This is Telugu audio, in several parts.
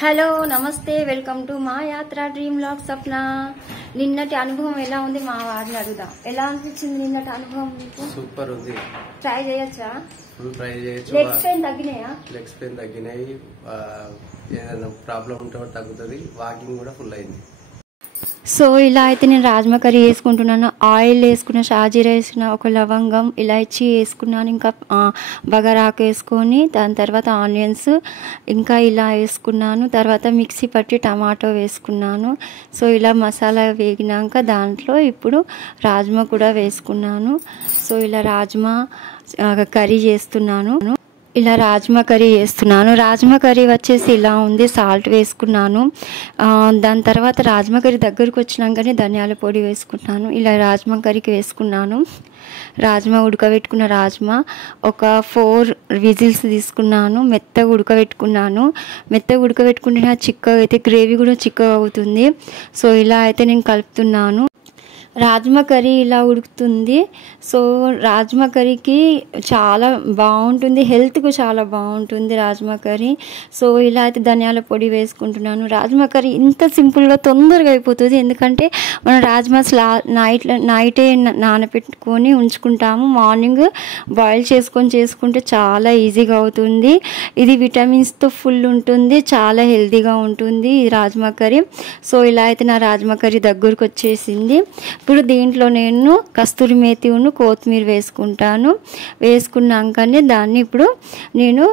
హలో నమస్తే వెల్కమ్ టు మా యాత్ర డ్రీమ్ లాగ్ సప్న. నిన్నటి అనుభవం ఎలా ఉంది మా వారిని అడుగుదాం. ఎలా అనిపించింది నిన్నటి అనుభవం మీకు? సూపర్ ఉంది. ట్రై చేయొచ్చా? ట్రై చేయొచ్చు. లెగ్స్ పెయిన్ తగ్గినాయా? లెగ్స్ పెయిన్ తగ్గినాయి. ఏదైనా ప్రాబ్లం ఉంటే తగ్గుతుంది. వాకింగ్ కూడా ఫుల్ అయింది. సో ఇలా అయితే నేను రాజ్మా కర్రీ వేసుకుంటున్నాను. ఆయిల్ వేసుకున్న, షాజీరా వేసుకున్న, ఒక లవంగం, ఇలాచి వేసుకున్నాను. ఇంకా బగారాకు వేసుకొని దాని తర్వాత ఆనియన్స్ ఇంకా ఇలా వేసుకున్నాను. తర్వాత మిక్సీ పట్టి టమాటో వేసుకున్నాను. సో ఇలా మసాలా వేగినాక దాంట్లో ఇప్పుడు రాజ్మా కూడా వేసుకున్నాను. సో ఇలా రాజ్మా కర్రీ చేస్తున్నాను. ఇలా రాజ్మా కర్రీ చేస్తున్నాను. రాజ్మా కర్రీ వచ్చేసి ఇలా ఉంది. సాల్ట్ వేసుకున్నాను. దాని తర్వాత రాజ్మా కర్రీ దగ్గరకు వచ్చినాకనే ధనియాల పొడి వేసుకున్నాను. ఇలా రాజ్మా కర్రీకి వేసుకున్నాను. రాజ్మా ఉడకబెట్టుకున్న రాజ్మా ఒక 4 విజిల్స్ తీసుకున్నాను. మెత్తగా ఉడకబెట్టుకున్నాను. మెత్తగా ఉడకబెట్టుకుంటే చిక్కగా అయితే గ్రేవీ కూడా చిక్కగా అవుతుంది. సో ఇలా అయితే నేను కలుపుతున్నాను. రాజ్మా కర్రీ ఇలా ఉడుకుతుంది. సో రాజ్మా కర్రీకి చాలా బాగుంటుంది, హెల్త్కు చాలా బాగుంటుంది రాజ్మా కర్రీ. సో ఇలా అయితే ధనియాల పొడి వేసుకుంటున్నాను. రాజ్మా కర్రీ ఇంత సింపుల్గా తొందరగా అయిపోతుంది. ఎందుకంటే మనం రాజ్మా నైటే నానబెట్టుకొని ఉంచుకుంటాము. మార్నింగ్ బాయిల్ చేసుకుంటే చాలా ఈజీగా అవుతుంది. ఇది విటమిన్స్తో ఫుల్ ఉంటుంది, చాలా హెల్తీగా ఉంటుంది ఈ రాజ్మా కర్రీ. సో ఇలా అయితే నా రాజ్మా కర్రీ దగ్గరకు వచ్చేసింది. ఇప్పుడు దీంట్లో నేను కస్తూరి మేతిను కొత్తిమీర వేసుకుంటాను. వేసుకున్నాకనే దాన్ని ఇప్పుడు నేను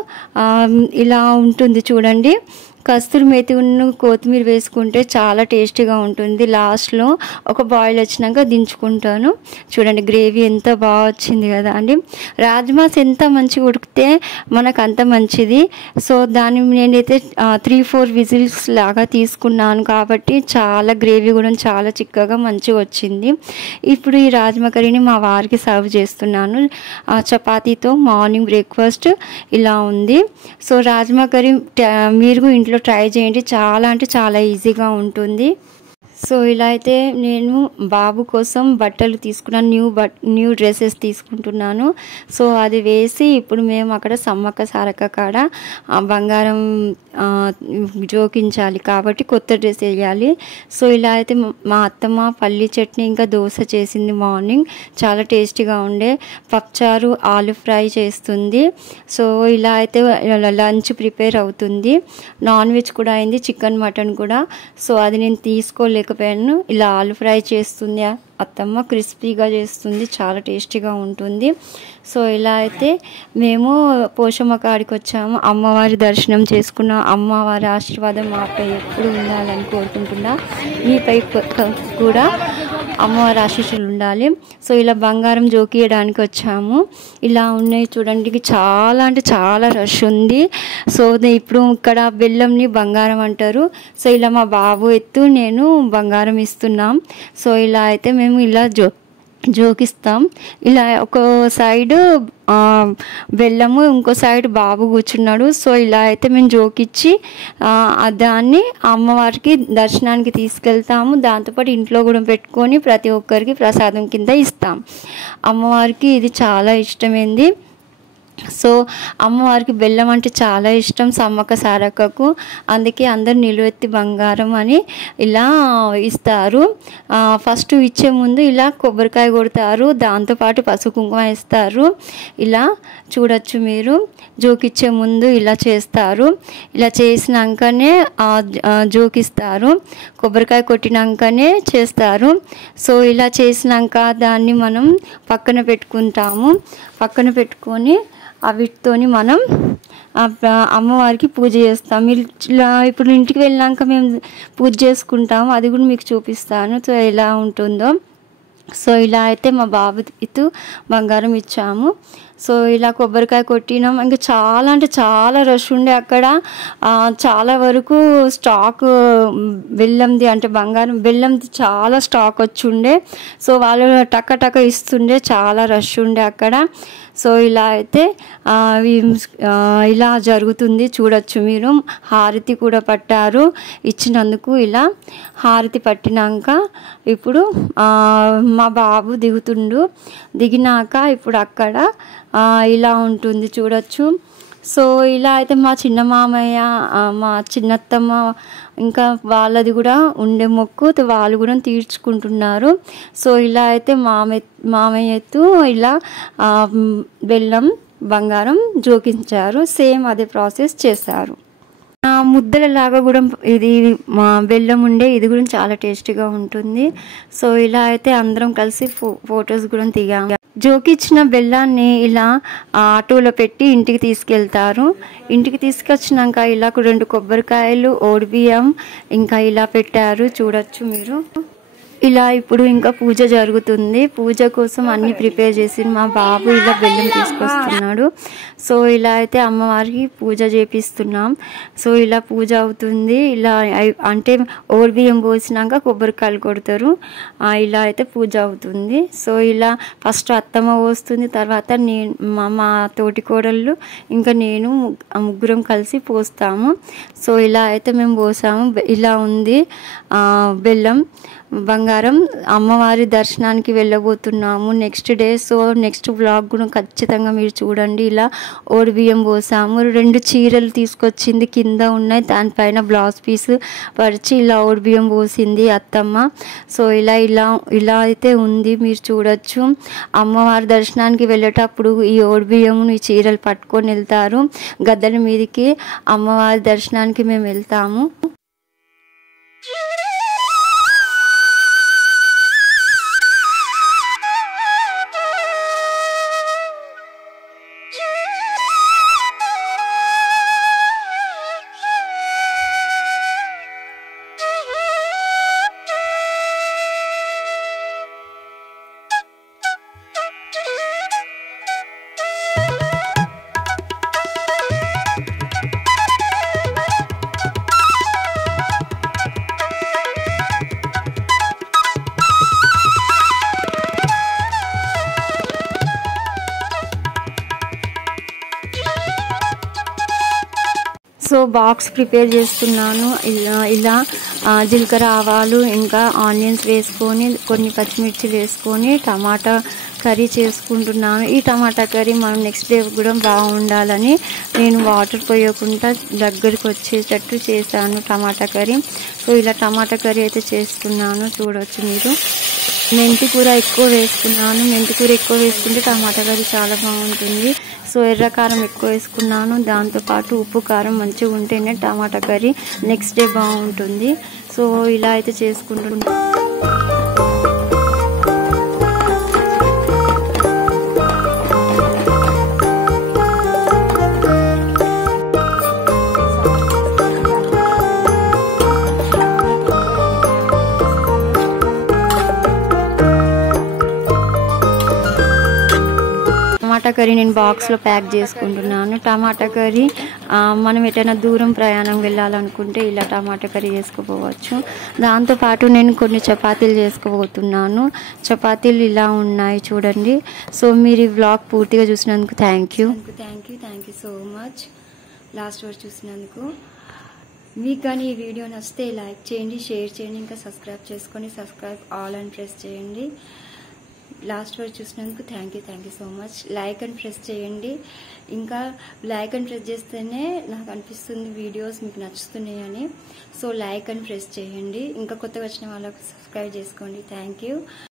ఇలా ఉంటుంది చూడండి. కస్తూరి మేతి కొత్తిమీర వేసుకుంటే చాలా టేస్టీగా ఉంటుంది. లాస్ట్లో ఒక బాయిల్ వచ్చినాక దించుకుంటాను. చూడండి గ్రేవీ ఎంత బాగా వచ్చింది కదా అండి. రాజ్మాస్ ఎంత మంచిగా ఉడికితే మనకు అంత మంచిది. సో దాన్ని నేనైతే 3-4 విజిల్స్ లాగా తీసుకున్నాను కాబట్టి చాలా గ్రేవీ కూడా చాలా చిక్కగా మంచిగా వచ్చింది. ఇప్పుడు ఈ రాజ్మా కర్రీని మా వారికి సర్వ్ చేస్తున్నాను చపాతీతో. మార్నింగ్ బ్రేక్ఫాస్ట్ ఇలా ఉంది. సో రాజ్మా కర్రీ మీరు ఇంట్లో ట్రై చేయండి. చాలా అంటే చాలా ఈజీగా ఉంటుంది. సో ఇలా అయితే నేను బాబు కోసం బట్టలు తీసుకున్నాను. న్యూ డ్రెస్సెస్ తీసుకుంటున్నాను. సో అది వేసి ఇప్పుడు మేము అక్కడ సమ్మక్క సారక్క కాడ బంగారం జోకించాలి కాబట్టి కొత్త డ్రెస్ వేయాలి. సో ఇలా అయితే మా అత్తమ్మ పల్లి చట్నీ ఇంకా దోశ చేసింది మార్నింగ్. చాలా టేస్టీగా ఉండే. పప్పుచారు, ఆలు ఫ్రై చేస్తుంది. సో ఇలా అయితే లంచ్ ప్రిపేర్ అవుతుంది. నాన్ వెజ్ కూడా అయింది, చికెన్ మటన్ కూడా. సో అది నేను తీసుకోలేకపోయాను. ఇలా ఆలు ఫ్రై చేస్తుంది అత్తమ్మ, క్రిస్పీగా చేస్తుంది, చాలా టేస్టీగా ఉంటుంది. సో ఇలా అయితే మేము పోషమ్మ కాడికి వచ్చాము. అమ్మవారి దర్శనం చేసుకున్నాం. అమ్మవారి ఆశీర్వాదం మాపై ఎప్పుడు ఉండాలని కోరుకుంటున్నా. మీపై కూడా అమ్మవారి ఆశీస్సులు ఉండాలి. సో ఇలా బంగారం జోకియడానికి వచ్చాము. ఇలా ఉన్నాయి చూడండి, చాలా అంటే చాలా రష్ ఉంది. సో ఇప్పుడు ఇక్కడ బెల్లంని బంగారం అంటారు. సో ఇలా మా బాబు ఎత్తు నేను బంగారం ఇస్తున్నాం. సో ఇలా అయితే మేము ఇలా జోకిస్తాం. ఇలా ఒక సైడు బెల్లము, ఇంకో సైడ్ బాబు కూర్చున్నాడు. సో ఇలా అయితే మేము జోకిచ్చి దాన్ని అమ్మవారికి దర్శనానికి తీసుకెళ్తాము. దాంతోపాటు ఇంట్లో కూడా పెట్టుకొని ప్రతి ఒక్కరికి ప్రసాదం కింద ఇస్తాం. అమ్మవారికి ఇది చాలా ఇష్టమైంది. సో అమ్మవారికి బెల్లం అంటే చాలా ఇష్టం సమ్మక్క సారక్కకు. అందుకే అందరు నిలువెత్తి బంగారం అని ఇలా ఇస్తారు. ఫస్ట్ ఇచ్చే ముందు ఇలా కొబ్బరికాయ కొడతారు, దాంతోపాటు పసుపు కుంకుమ ఇస్తారు. ఇలా చూడొచ్చు మీరు. జోకిచ్చే ముందు ఇలా చేస్తారు. ఇలా చేసినాకనే జోకిస్తారు. కొబ్బరికాయ కొట్టినాకనే చేస్తారు. సో ఇలా చేసినాక దాన్ని మనం పక్కన పెట్టుకుంటాము. పక్కన పెట్టుకొని వీటితోని మనం అమ్మవారికి పూజ చేస్తాం. ఇలా ఇప్పుడు ఇంటికి వెళ్ళాక మేము పూజ చేసుకుంటాము. అది కూడా మీకు చూపిస్తాను సో ఎలా ఉంటుందో. సో ఇలా అయితే మా బాబు ఇతు బంగారం ఇచ్చాము. సో ఇలా కొబ్బరికాయ కొట్టినాం. ఇంకా చాలా అంటే చాలా రష్ ఉండే అక్కడ. చాలా వరకు స్టాక్ బెల్లంది అంటే బంగారం బెల్లంది చాలా స్టాక్ వచ్చి ఉండే. సో వాళ్ళు టక్క ఇస్తుండే, చాలా రష్ ఉండే అక్కడ. సో ఇలా అయితే ఇలా జరుగుతుంది చూడొచ్చు మీరు. హారతి కూడా పట్టారు ఇచ్చినందుకు. ఇలా హారతి పట్టినాక ఇప్పుడు మా బాబు దిగుతుండు. దిగినాక ఇప్పుడు అక్కడ ఇలా ఉంటుంది చూడొచ్చు. సో ఇలా అయితే మా చిన్న మామయ్య మా చిన్నత్తమ్మ ఇంకా వాళ్ళది కూడా ఉండే మొక్కు వాళ్ళు కూడా తీర్చుకుంటున్నారు. సో ఇలా అయితే మామయ్యతో ఇలా బెల్లం బంగారం జోకించారు. సేమ్ అదే ప్రాసెస్ చేశారు. ముద్దలలాగా కూడా ఇది మా బెల్లం ఉండే ఇది కూడా చాలా టేస్టీగా ఉంటుంది. సో ఇలా అయితే అందరం కలిసి ఫొటోస్ కూడా దిగాము. జోకిచ్చిన బెల్లాన్ని ఇలా ఆటోలో పెట్టి ఇంటికి తీసుకెళ్తారు. ఇంటికి తీసుకొచ్చినాక ఇలా 2 కొబ్బరికాయలు, ఓడిబియ్యం ఇంకా ఇలా పెట్టారు, చూడొచ్చు మీరు. ఇలా ఇప్పుడు ఇంకా పూజ జరుగుతుంది. పూజ కోసం అన్ని ప్రిపేర్ చేసి మా బాబు ఇలా బెల్లం తీసుకొస్తున్నాడు. సో ఇలా అయితే అమ్మవారికి పూజ చేపిస్తున్నాం. సో ఇలా పూజ అవుతుంది. ఇలా అంటే ఓడిబియ్యం పోసినాక కొబ్బరికాయలు కొడతారు. ఇలా అయితే పూజ అవుతుంది. సో ఇలా ఫస్ట్ అత్తమ్మ పోస్తుంది, తర్వాత మా తోటి కోడళ్ళు ఇంకా నేను ముగ్గురం కలిసి పోస్తాము. సో ఇలా అయితే మేము పోసాము. ఇలా ఉంది బెల్లం బంగారం. అమ్మవారి దర్శనానికి వెళ్ళబోతున్నాము next day. So next vlog కూడా ఖచ్చితంగా మీరు చూడండి. ఇలా ఓడిబియ్యం పోసాము. 2 చీరలు తీసుకొచ్చింది కింద ఉన్నాయి, దానిపైన బ్లౌజ్ పీస్ పరిచి ఇలా ఓడిబియ్యం పోసింది అత్తమ్మ. సో ఇలా అయితే ఉంది, మీరు చూడొచ్చు. అమ్మవారి దర్శనానికి వెళ్ళేటప్పుడు ఈ ఓడిబియ్యం ఈ చీరలు పట్టుకొని వెళ్తారు గద్దెల మీదకి. అమ్మవారి దర్శనానికి మేము వెళ్తాము. సో బాక్స్ ప్రిపేర్ చేస్తున్నాను. ఇలా జీలకర్ర ఆవాలు ఇంకా ఆనియన్స్ వేసుకొని కొన్ని పచ్చిమిర్చి వేసుకొని టమాటా కర్రీ చేసుకుంటున్నాను. ఈ టమాటా కర్రీ మనం నెక్స్ట్ డే కూడా బాగుండాలని నేను వాటర్ పోయకుండా దగ్గరికి వచ్చేటట్టు చేశాను టమాటా కర్రీ. సో ఇలా టమాటా కర్రీ అయితే చేస్తున్నాను, చూడవచ్చు మీరు. మెంతి కూర ఎక్కువ వేసుకున్నాను. మెంతి కూర ఎక్కువ వేసుకుంటే టమాటా కర్రీ చాలా బాగుంటుంది. సో ఎర్ర కారం ఎక్కువ వేసుకున్నాను, దాంతోపాటు ఉప్పు కారం మంచిగా ఉంటేనే టమాటా కర్రీ నెక్స్ట్ డే బాగుంటుంది. సో ఇలా అయితే చేసుకుంటున్నాను. టమాటా కర్రీ నేను బాక్స్లో ప్యాక్ చేసుకుంటున్నాను. టమాటా కర్రీ మనం ఎటైనా దూరం ప్రయాణం వెళ్ళాలనుకుంటే ఇలా టమాటా కర్రీ చేసుకోవచ్చు. దాంతోపాటు నేను కొన్ని చపాతీలు చేసుకోబోతున్నాను. చపాతీలు ఇలా ఉన్నాయి చూడండి. సో మీరు ఈ వ్లాగ్ పూర్తిగా చూసినందుకు thank you so much. Last వరకు చూసినందుకు. మీకు కానీ ఈ వీడియో నచ్చితే లైక్ చేయండి, షేర్ చేయండి, ఇంకా సబ్స్క్రైబ్ చేసుకొని సబ్స్క్రైబ్ ఆల్ అని ప్రెస్ చేయండి. లాస్ట్ వరకు చూసినందుకు thank you so much. Like అని ప్రెస్ చేయండి. ఇంకా లైక్ అని ప్రెస్ చేస్తేనే నాకు అనిపిస్తుంది వీడియోస్ మీకు నచ్చుతున్నాయని. సో లైక్ అని ప్రెస్ చేయండి. ఇంకా కొత్తగా వచ్చిన వాళ్ళకు సబ్స్క్రైబ్ చేసుకోండి. Thank you.